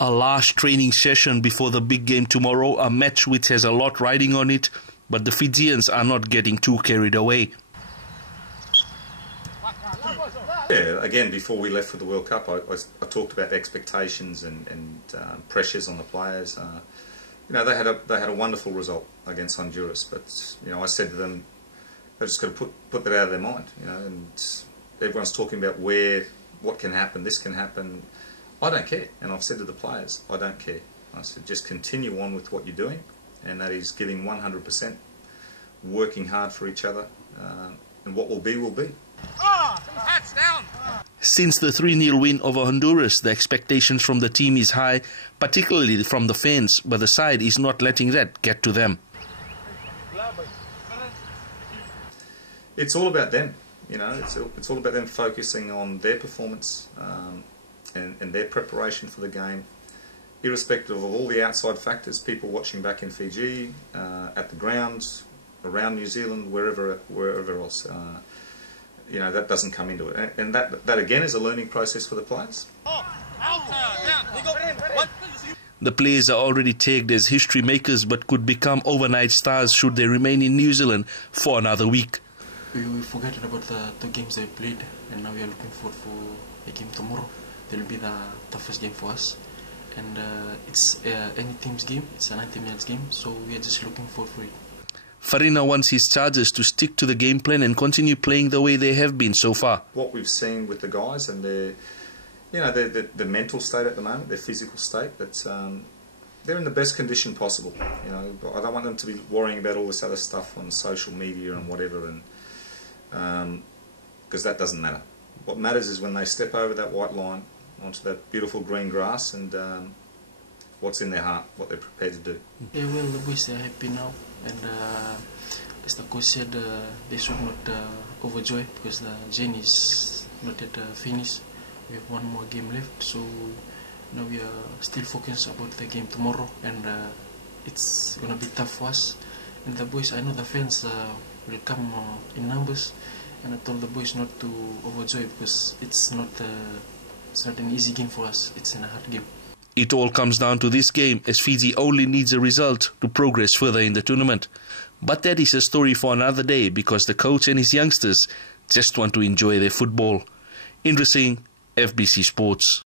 A last training session before the big game tomorrow, a match which has a lot riding on it, but the Fijians are not getting too carried away. Yeah, again, before we left for the World Cup, I talked about expectations and pressures on the players. You know, they had a wonderful result against Honduras, but you know, I said to them, they've just got to put that out of their mind. You know, and everyone's talking about what can happen, this can happen. I don't care, and I've said to the players, I don't care. I said, just continue on with what you're doing, and that is giving 100%, working hard for each other, and what will be, will be. Since the 3-0 win over Honduras, the expectations from the team is high, particularly from the fans, but the side is not letting that get to them. It's all about them, you know, it's all about them focusing on their performance and their preparation for the game, irrespective of all the outside factors, people watching back in Fiji, at the grounds, around New Zealand, wherever else. You know, that doesn't come into it. And that again is a learning process for the players. The players are already tagged as history makers but could become overnight stars should they remain in New Zealand for another week. We forgot about the 2 games they played, and now we are looking forward for the game tomorrow. That will be the toughest game for us. And it's any team's game, it's a 90 minutes game, so we are just looking forward for it. Farina wants his charges to stick to the game plan and continue playing the way they have been so far. What we've seen with the guys and their mental state at the moment, their physical state, that's they're in the best condition possible. You know, I don't want them to be worrying about all this other stuff on social media and whatever, and because that doesn't matter. What matters is when they step over that white line onto that beautiful green grass and what's in their heart, what they're prepared to do. Yeah, well, the boys are happy now, and as the coach said, they should not overjoy because the journey is not yet finished. We have 1 more game left, so now we are still focused about the game tomorrow, and it's gonna be tough for us. And the boys, I know the fans will come in numbers, and I told the boys not to overjoy because it's not an easy game for us. It's a hard game. It all comes down to this game, as Fiji only needs a result to progress further in the tournament. But that is a story for another day, because the coach and his youngsters just want to enjoy their football. Indra Singh, FBC Sports.